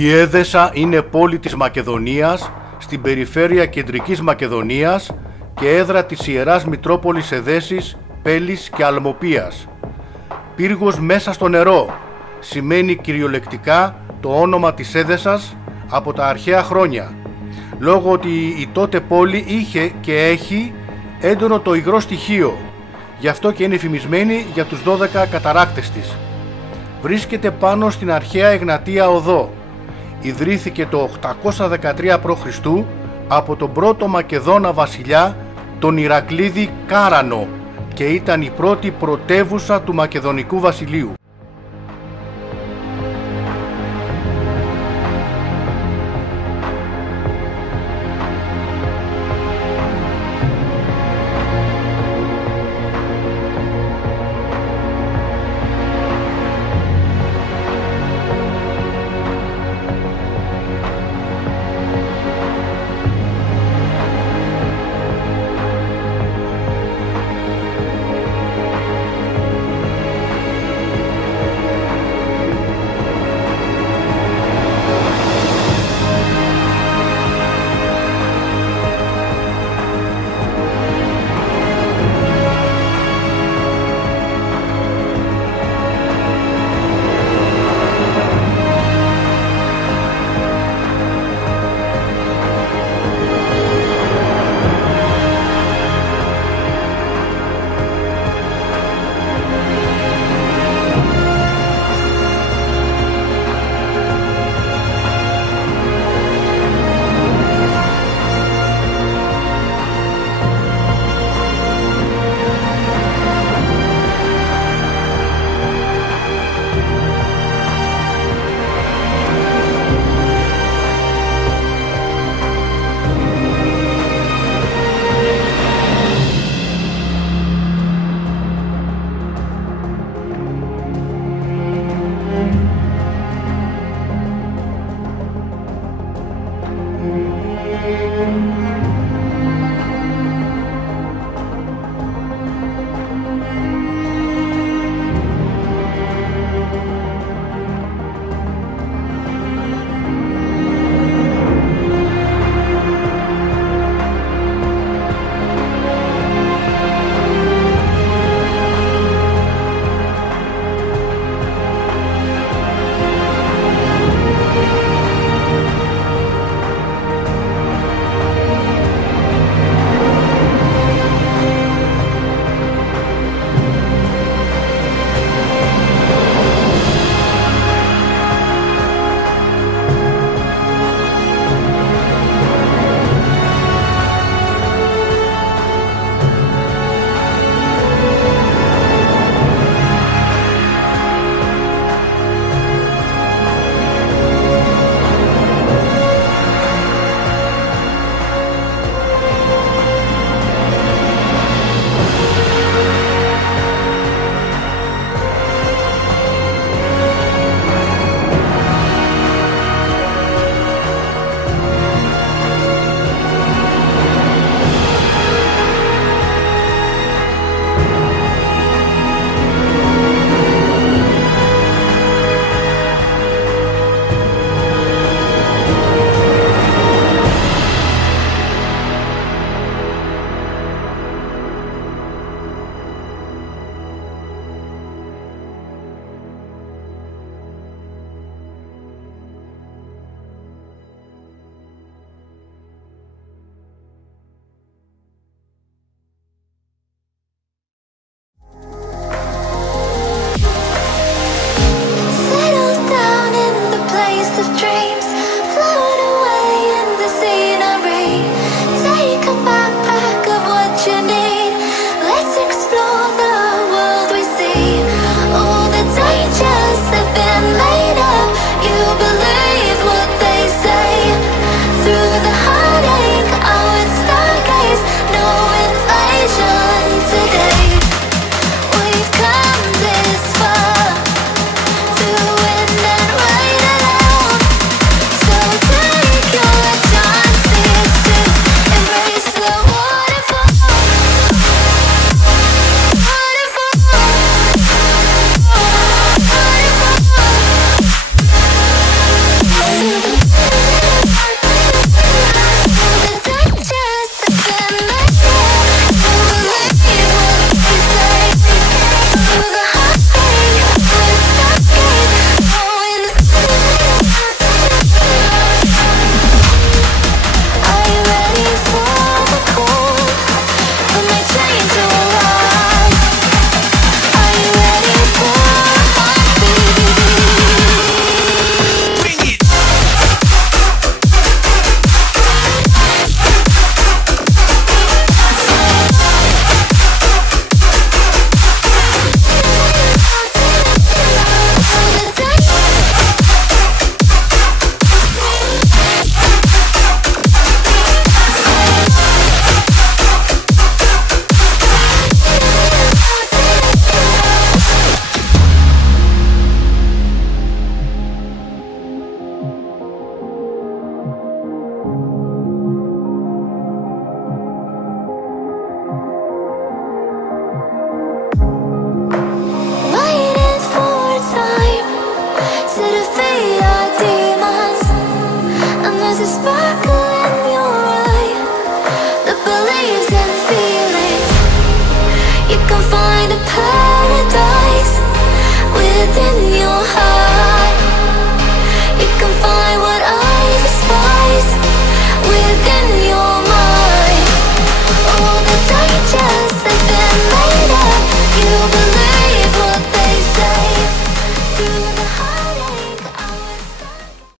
Η Έδεσα είναι πόλη της Μακεδονίας, στην περιφέρεια Κεντρικής Μακεδονίας και έδρα της Ιεράς Μητρόπολης Εδέσης, Πέλης και Αλμοπίας. Πύργος μέσα στο νερό σημαίνει κυριολεκτικά το όνομα της Έδεσας από τα αρχαία χρόνια, λόγω ότι η τότε πόλη είχε και έχει έντονο το υγρό στοιχείο, γι' αυτό και είναι φημισμένη για τους 12 καταράκτες της. Βρίσκεται πάνω στην αρχαία Εγνατία Οδό. Ιδρύθηκε το 813 π.Χ. από τον πρώτο Μακεδόνα βασιλιά, τον Ηρακλήδη Κάρανο, και ήταν η πρώτη πρωτεύουσα του Μακεδονικού βασιλείου. find a paradise within your heart. You can find